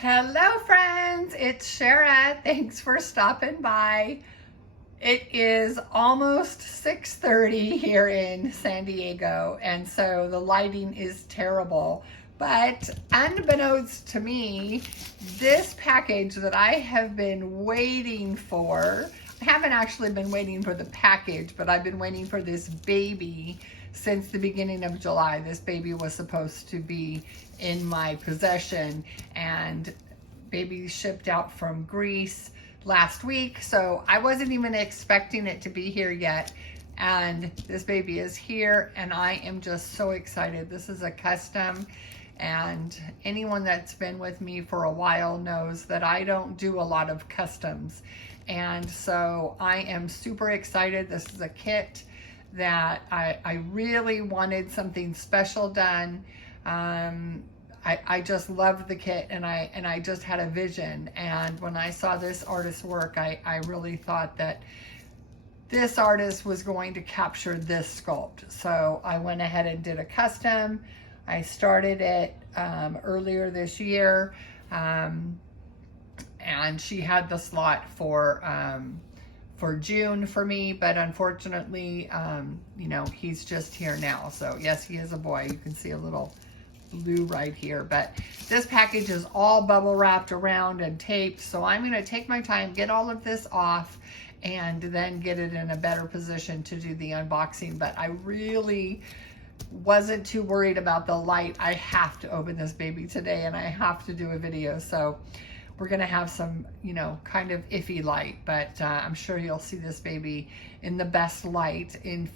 Hello friends, it's Shara. Thanks for stopping by. It is almost 6:30 here in San Diego, and so the lighting is terrible. But unbeknownst to me, this package that I have been waiting for, I haven't actually been waiting for the package, but I've been waiting for this baby since the beginning of July. This baby was supposed to be in my possession, and baby shipped out from Greece last week, so I wasn't even expecting it to be here yet, and this baby is here and I am just so excited. This is a custom, and anyone that's been with me for a while knows that I don't do a lot of customs, and so I am super excited. This is a kit that I really wanted something special done. I just loved the kit, and I just had a vision, and when I saw this artist's work, I really thought that this artist was going to capture this sculpt. So I went ahead and did a custom. I started it earlier this year, and she had the slot for June for me, but unfortunately, you know, he's just here now. So yes, he is a boy. You can see a little blue right here, but this package is all bubble wrapped around and taped, so I'm going to take my time, get all of this off, and then get it in a better position to do the unboxing. But I really wasn't too worried about the light. I have to open this baby today and I have to do a video, so we're gonna have some, you know, kind of iffy light, but I'm sure you'll see this baby in the best light in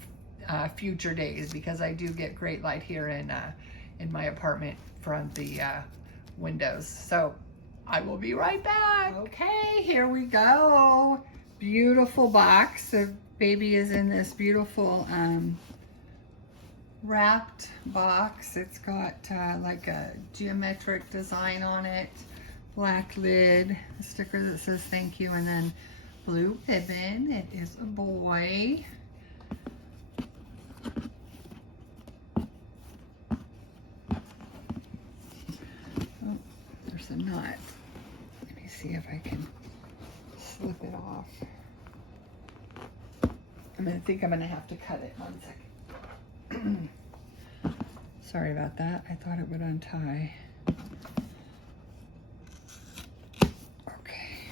future days, because I do get great light here in my apartment from the windows. So I will be right back. Okay, here we go. Beautiful box. The baby is in this beautiful wrapped box. It's got like a geometric design on it, black lid, a sticker that says thank you, and then blue ribbon. It is a boy. A knot. Let me see if I can slip it off. I think I'm gonna have to cut it. 1 second. Sorry about that. I thought it would untie. Okay.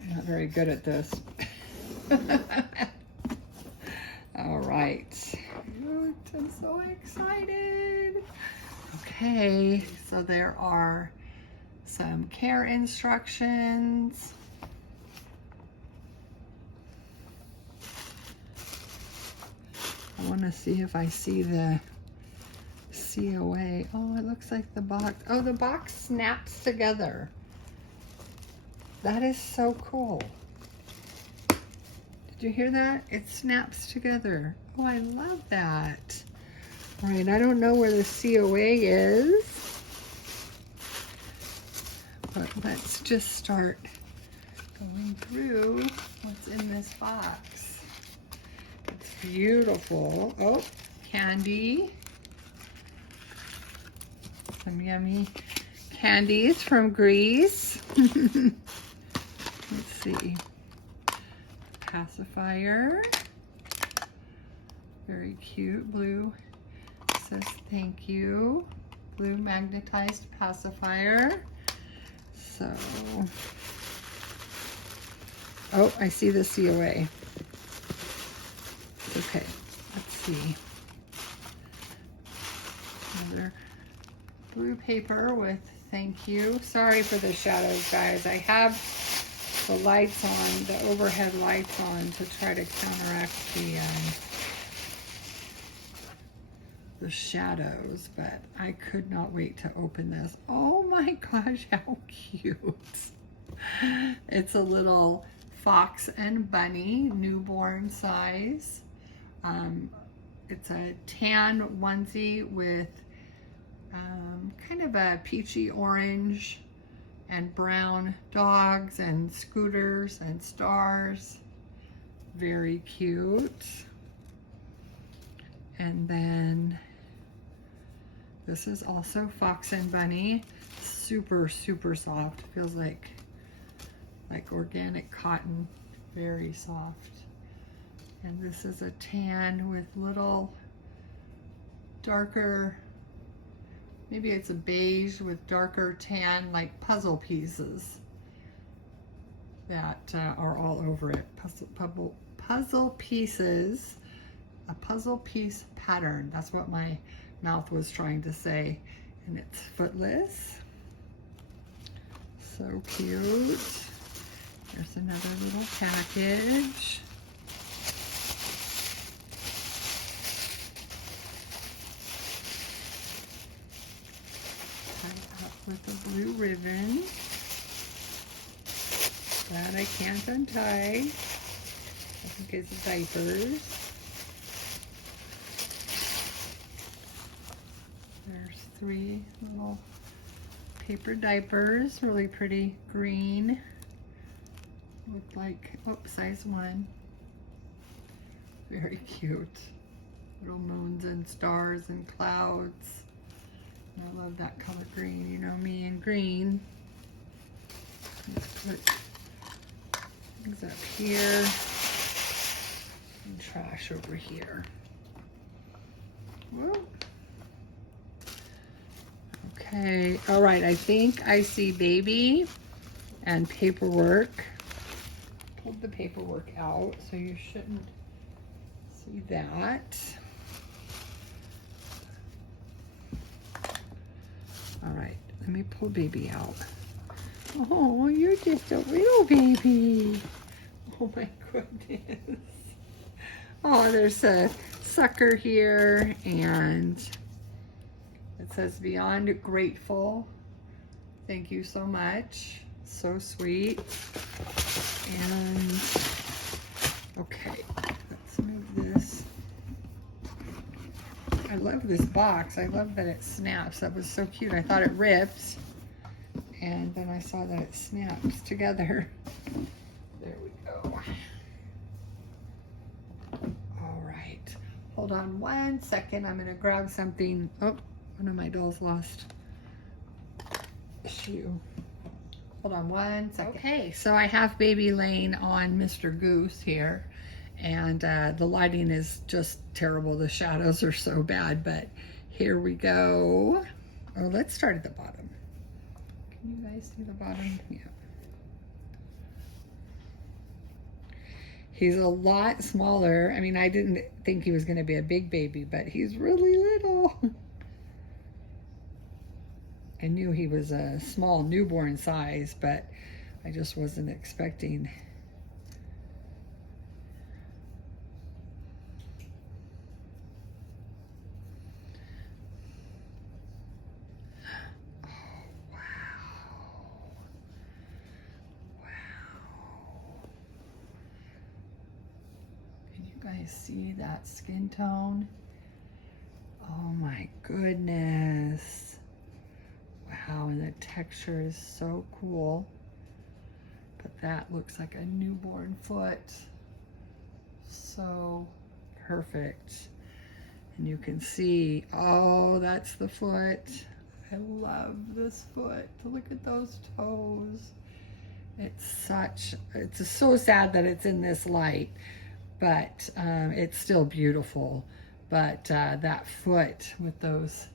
I'm not very good at this. All right, I'm so excited. Okay, so there are some care instructions. I want to see if I see the COA. Oh, it looks like the box. Oh, the box snaps together. That is so cool. Did you hear that? It snaps together. Oh, I love that. All right, I don't know where the COA is, but let's just start going through what's in this box. It's beautiful. Oh, candy. Some yummy candies from Greece. Let's see. Pacifier, very cute. Blue says thank you. Blue magnetized pacifier. So, oh, I see the COA. Okay, let's see. Another blue paper with thank you. Sorry for the shadows, guys. I have the lights on, the overhead lights on, to try to counteract the shadows, but I could not wait to open this. Oh my gosh, how cute. It's a little fox and bunny, newborn size. It's a tan onesie with kind of a peachy orange and brown dogs and scooters and stars. Very cute. And then this is also Fox and Bunny. Super, super soft. Feels like organic cotton. Very soft. And this is a tan with little darker, maybe it's a beige with darker tan, like puzzle pieces that are all over it. Puzzle pieces, a puzzle piece pattern. That's what my mouth was trying to say. And it's footless. So cute. There's another little package. Tied up with a blue ribbon that I can't untie. I think it's diapers. There's 3 little paper diapers, really pretty green. Look like, oh, size 1. Very cute. Little moons and stars and clouds. I love that color green. You know me and green. Let's put things up here and trash over here. Whoa. Okay, all right, I think I see baby and paperwork. Pulled the paperwork out, so you shouldn't see that. All right, let me pull baby out. Oh, you're just a little baby. Oh my goodness. Oh, there's a sucker here, and it says beyond grateful. Thank you so much. So sweet. And okay, let's move this. I love this box. I love that it snaps. That was so cute. I thought it ripped, and then I saw that it snaps together. There we go. All right. Hold on 1 second. I'm gonna grab something. Oh, one of my dolls lost a shoe. Hold on 1 second. Okay, so I have baby laying on Mr. Goose here, and the lighting is just terrible. The shadows are so bad, but here we go. Oh, let's start at the bottom. Can you guys see the bottom? Yeah. He's a lot smaller. I mean, I didn't think he was going to be a big baby, but he's really little. I knew he was a small newborn size, but I just wasn't expecting. Oh, wow. Wow. Can you guys see that skin tone? Oh my goodness. Wow, and the texture is so cool. But that looks like a newborn foot. So perfect. And you can see, oh, that's the foot. I love this foot. Look at those toes. It's so sad that it's in this light, but it's still beautiful. But that foot with those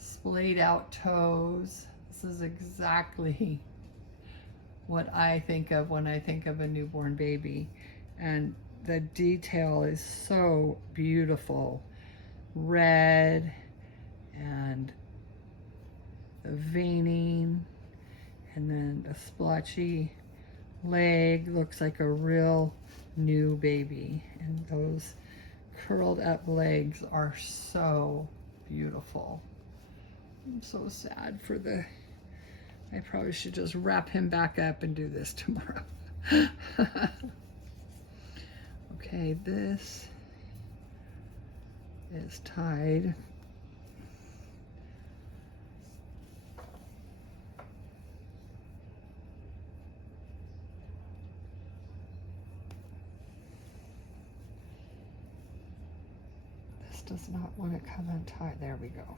splayed out toes, this is exactly what I think of when I think of a newborn baby. And the detail is so beautiful. Red, and the veining, and then the splotchy leg looks like a real new baby. And those curled up legs are so beautiful. I'm so sad for I probably should just wrap him back up and do this tomorrow. Okay, this is tied. This does not want to come untied. There we go.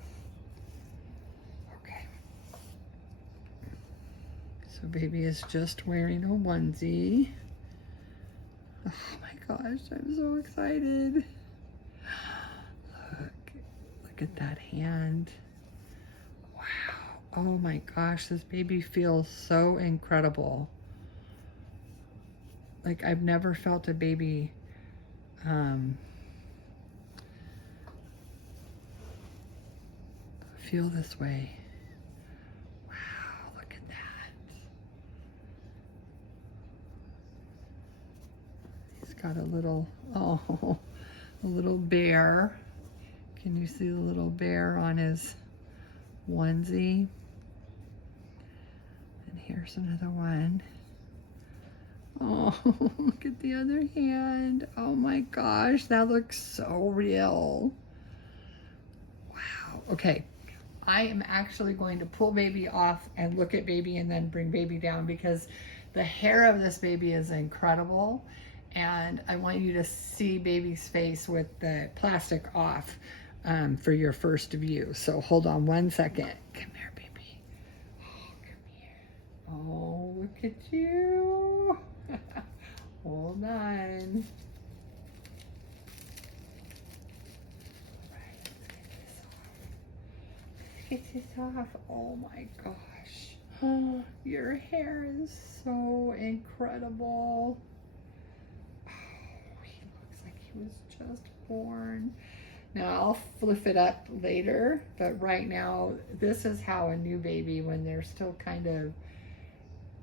Okay. So baby is just wearing a onesie. Oh my gosh, I'm so excited. Look at that hand. Wow. Oh my gosh, this baby feels so incredible. Like I've never felt a baby feel this way. Wow, look at that. He's got a little, oh, a little bear. Can you see the little bear on his onesie? And here's another one. Oh, look at the other hand. Oh my gosh, that looks so real. Wow, okay. I am actually going to pull baby off and look at baby and then bring baby down because the hair of this baby is incredible. And I want you to see baby's face with the plastic off for your first view. So hold on one second. Come here, baby. Oh, come here. Oh, look at you. Hold on. Get this off. Oh my gosh. Oh, your hair is so incredible. Oh, he looks like he was just born. Now I'll flip it up later, but right now this is how a new baby, when they're still kind of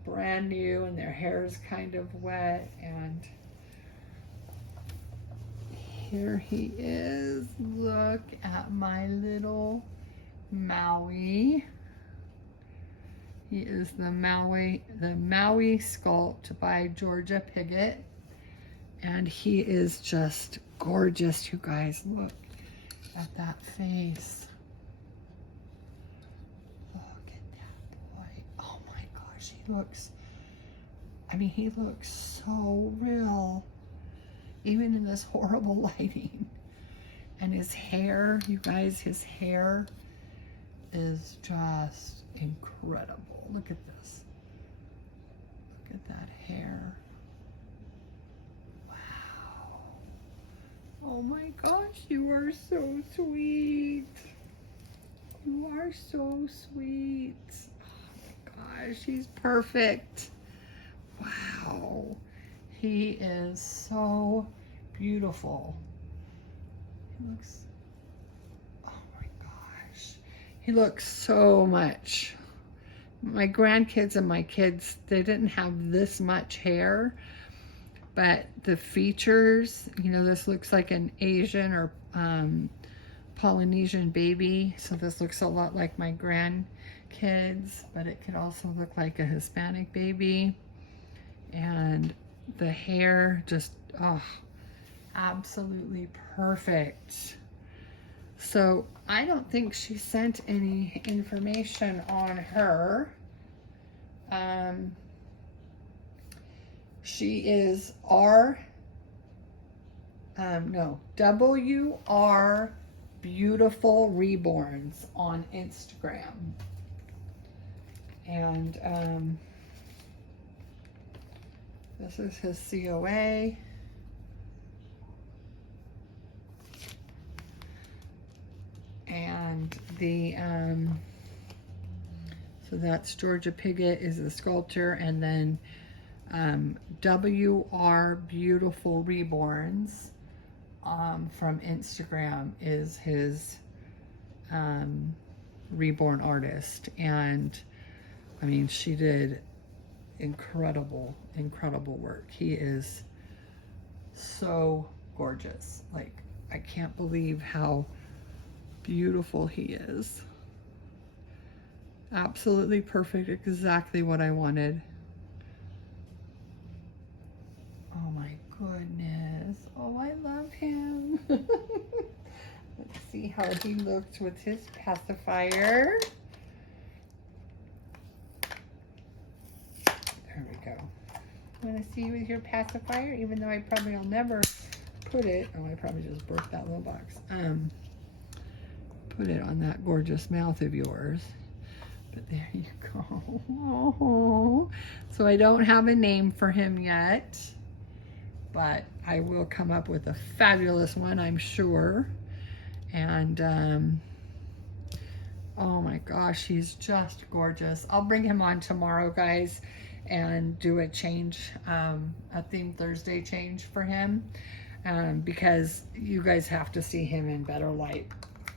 brand new and their hair is kind of wet, and here he is. Look at my little Maui. He is the Maui sculpt by Georgia Pigott, and he is just gorgeous. You guys, look at that face. Look at that boy. Oh my gosh, he looks, I mean, he looks so real, even in this horrible lighting. And his hair, you guys, his hair is just incredible. Look at this. Look at that hair. Wow. Oh my gosh, you are so sweet. You are so sweet. Oh my gosh, he's perfect. Wow. He is so beautiful. He looks, oh my gosh. He looks so much. My grandkids and my kids, they didn't have this much hair, but the features, you know, this looks like an Asian or Polynesian baby. So this looks a lot like my grandkids, but it could also look like a Hispanic baby. And the hair just, oh, absolutely perfect. So I don't think she sent any information on her. She is WR Beautiful Reborns on Instagram. And this is his COA. And the so that's Georgia Pigott is the sculptor, and then WR Beautiful Reborns from Instagram is his reborn artist. And I mean, she did incredible work. He is so gorgeous. Like, I can't believe how beautiful he is. Absolutely perfect, exactly what I wanted. Oh my goodness. Oh, I love him. Let's see how he looks with his pacifier. There we go. Want to see you with your pacifier, even though I probably will never put it, oh, I probably just broke that little box. Put it on that gorgeous mouth of yours. But there you go. Oh. So I don't have a name for him yet, but I will come up with a fabulous one, I'm sure. And oh my gosh, he's just gorgeous. I'll bring him on tomorrow, guys, and do a change, a Theme Thursday change for him, because you guys have to see him in better light.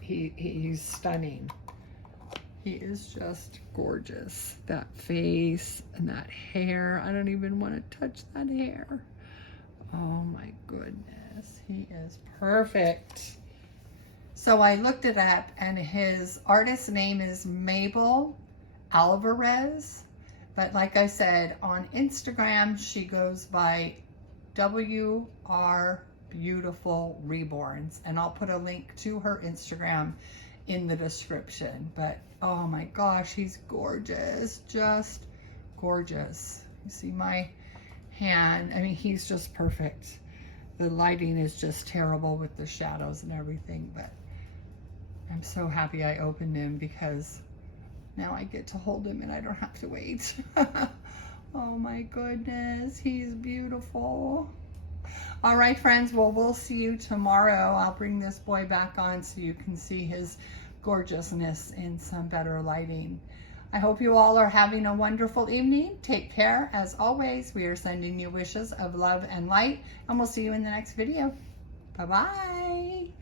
He's stunning. He is just gorgeous. That face and that hair. I don't even want to touch that hair. Oh my goodness. He is perfect. So I looked it up, and his artist name is Mabel Alvarez. But like I said, on Instagram, she goes by WR Beautiful Reborns, and I'll put a link to her Instagram in the description. But oh my gosh, he's gorgeous, just gorgeous. You see my hand? I mean, he's just perfect. The lighting is just terrible with the shadows and everything, but I'm so happy I opened him, because now I get to hold him and I don't have to wait. Oh my goodness, he's beautiful. All right, friends, well, we'll see you tomorrow. I'll bring this boy back on so you can see his gorgeousness in some better lighting. I hope you all are having a wonderful evening. Take care. As always, we are sending you wishes of love and light, and we'll see you in the next video. Bye-bye.